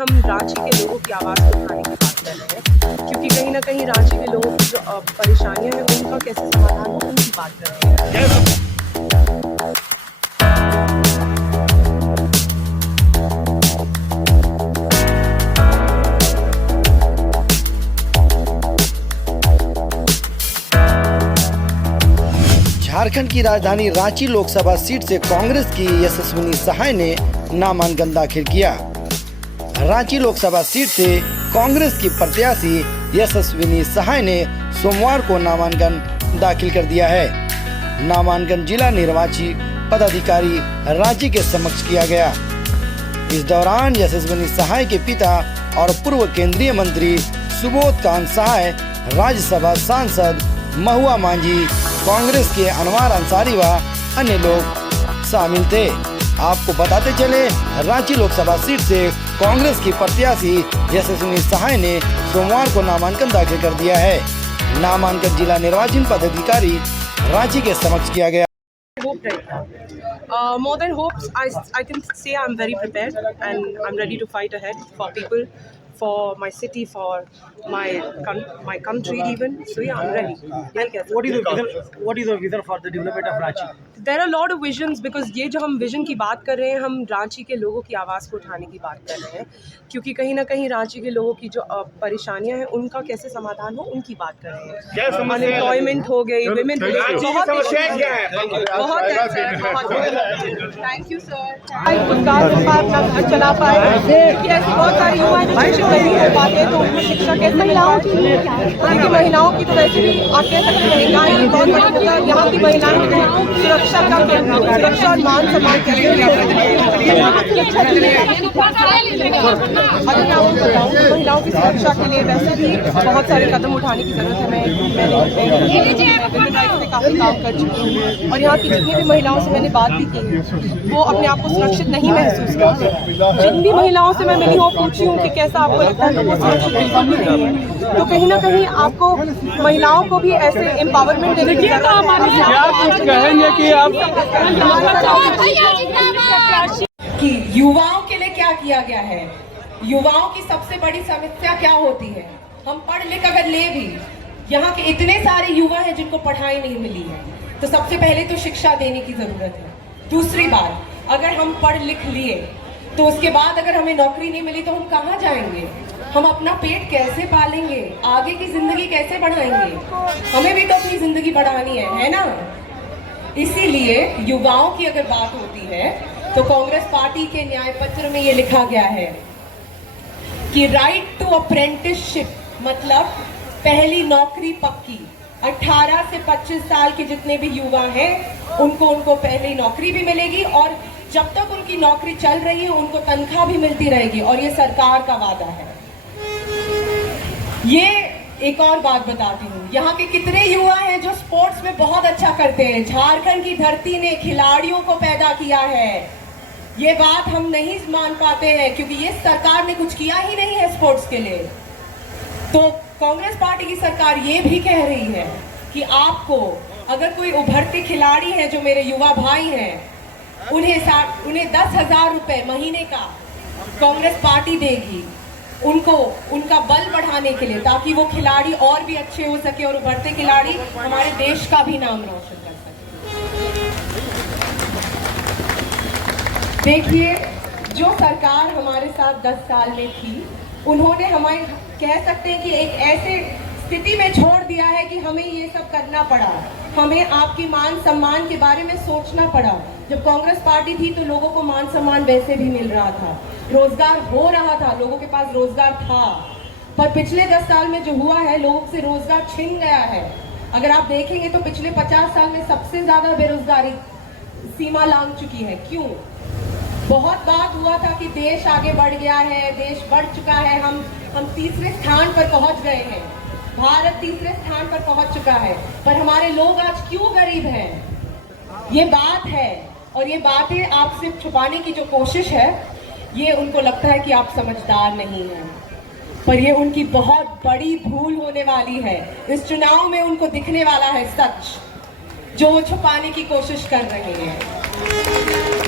हम रांची के लोगों की आवाज़ को उठाने की बात कर रहे हैं, क्योंकि कहीं ना कहीं रांची के लोगों की जो परेशानियां हैं उनका कैसे समाधान हो उनकी बात कर रहे हैं। झारखंड की राजधानी रांची लोकसभा सीट से कांग्रेस की यशस्विनी सहाय ने नामांकन दाखिल किया। रांची लोकसभा सीट से कांग्रेस की प्रत्याशी यशस्विनी सहाय ने सोमवार को नामांकन दाखिल कर दिया है। नामांकन जिला निर्वाची पदाधिकारी रांची के समक्ष किया गया। इस दौरान यशस्विनी सहाय के पिता और पूर्व केंद्रीय मंत्री सुबोध कांत सहाय, राज्यसभा सांसद महुआ मांझी, कांग्रेस के अनवर अंसारी व अन्य लोग शामिल थे। आपको बताते चले, रांची लोकसभा सीट से कांग्रेस की प्रत्याशी यशस्विनी सहाय ने सोमवार को नामांकन दाखिल कर दिया है। नामांकन जिला निर्वाचन पदाधिकारी रांची के समक्ष किया गया। More than hopes, I can say I'm very prepared and I'm ready to fight ahead for people, for my city, for my country even. So yeah, I'm ready. What is the vision for the development of Ranchi? There are a lot of visions because ये जो हम vision की बात कर रहे हैं, हम रांची के लोगों की आवाज़ को उठाने की बात कर रहे हैं, क्योंकि कहीं ना कहीं रांची के लोगों की जो परेशानियां हैं उनका कैसे समाधान हो उनकी बात कर रहे हैं। अनएम्प्लॉयमेंट हो गई, विमेन, थैंक यू सर। अपना घर चला पाए, ऐसे बहुत सारे युवा शिक्षित नहीं हो पाते, तो उनको शिक्षा कैसे क्योंकि महिलाओं की तो वैसे भी आप कह सकते हैं महंगाई बहुत बड़ी है। यहाँ की महिलाओं को सुरक्षा का सुरक्षा और मान सम्मान कैसे अगर मैं आपको बताऊँ तो महिलाओं की सुरक्षा के लिए वैसे भी बहुत सारे कदम उठाने की जरूरत है। मैंने काफ़ी काम कर चुकी हूँ और यहाँ की जितनी भी महिलाओं से मैंने बात भी की है, वो अपने आप को सुरक्षित नहीं महसूस करती। जिन भी महिलाओं से मैं मिली हूँ, पूछी हूँ कि कैसा आपको लगता है, तो वो सुरक्षित बिल्कुल भी नहीं है। तो कहीं ना कहीं आपको महिलाओं को भी ऐसे एम्पावरमेंट देने की कहेंगे कि आप कि युवाओं के लिए क्या किया गया है, युवाओं की सबसे बड़ी समस्या क्या होती है। हम पढ़ लिख अगर ले भी, यहाँ के इतने सारे युवा हैं जिनको पढ़ाई नहीं मिली है, तो सबसे पहले तो शिक्षा देने की जरूरत है। दूसरी बात, अगर हम पढ़ लिख लिए तो उसके बाद अगर हमें नौकरी नहीं मिली तो हम कहाँ जाएंगे, हम अपना पेट कैसे पालेंगे, आगे की जिंदगी कैसे बढ़ाएंगे। हमें भी तो अपनी जिंदगी बढ़ानी है ना। इसीलिए युवाओं की अगर बात होती है तो कांग्रेस पार्टी के न्याय पत्र में ये लिखा गया है कि राइट टू अप्रेंटिसशिप, मतलब पहली नौकरी पक्की। 18 से 25 साल के जितने भी युवा हैं उनको पहली नौकरी भी मिलेगी और जब तक उनकी नौकरी चल रही है उनको तनख्वाह भी मिलती रहेगी, और ये सरकार का वादा है। ये एक और बात बताती हूँ, यहाँ के कितने युवा हैं जो स्पोर्ट्स में बहुत अच्छा करते हैं। झारखंड की धरती ने खिलाड़ियों को पैदा किया है, ये बात हम नहीं मान पाते हैं क्योंकि ये सरकार ने कुछ किया ही नहीं है स्पोर्ट्स के लिए। तो कांग्रेस पार्टी की सरकार ये भी कह रही है कि आपको अगर कोई उभरते खिलाड़ी है जो मेरे युवा भाई हैं, उन्हें 10,000 रुपए महीने का कांग्रेस पार्टी देगी उनको, उनका बल बढ़ाने के लिए, ताकि वो खिलाड़ी और भी अच्छे हो सके और उभरते खिलाड़ी हमारे देश का भी नाम रोशन कर सके। देखिए, जो सरकार हमारे साथ 10 साल में थी, उन्होंने हमें कह सकते हैं कि एक ऐसे स्थिति में छोड़ दिया है कि हमें ये सब करना पड़ा। हमें आपकी मान सम्मान के बारे में सोचना पड़ा। जब कांग्रेस पार्टी थी तो लोगों को मान सम्मान वैसे भी मिल रहा था, रोजगार हो रहा था, लोगों के पास रोजगार था। पर पिछले 10 साल में जो हुआ है, लोगों से रोजगार छिन गया है। अगर आप देखेंगे तो पिछले 50 साल में सबसे ज्यादा बेरोजगारी सीमा लांघ चुकी है। क्यों? बहुत बात हुआ था कि देश आगे बढ़ गया है, देश बढ़ चुका है, हम तीसरे स्थान पर पहुंच गए हैं, भारत तीसरे स्थान पर पहुंच चुका है, पर हमारे लोग आज क्यों गरीब हैं, ये बात है। और ये बातें आपसे छुपाने की जो कोशिश है, ये उनको लगता है कि आप समझदार नहीं हैं, पर ये उनकी बहुत बड़ी भूल होने वाली है। इस चुनाव में उनको दिखने वाला है सच, जो वो छुपाने की कोशिश कर रहे हैं।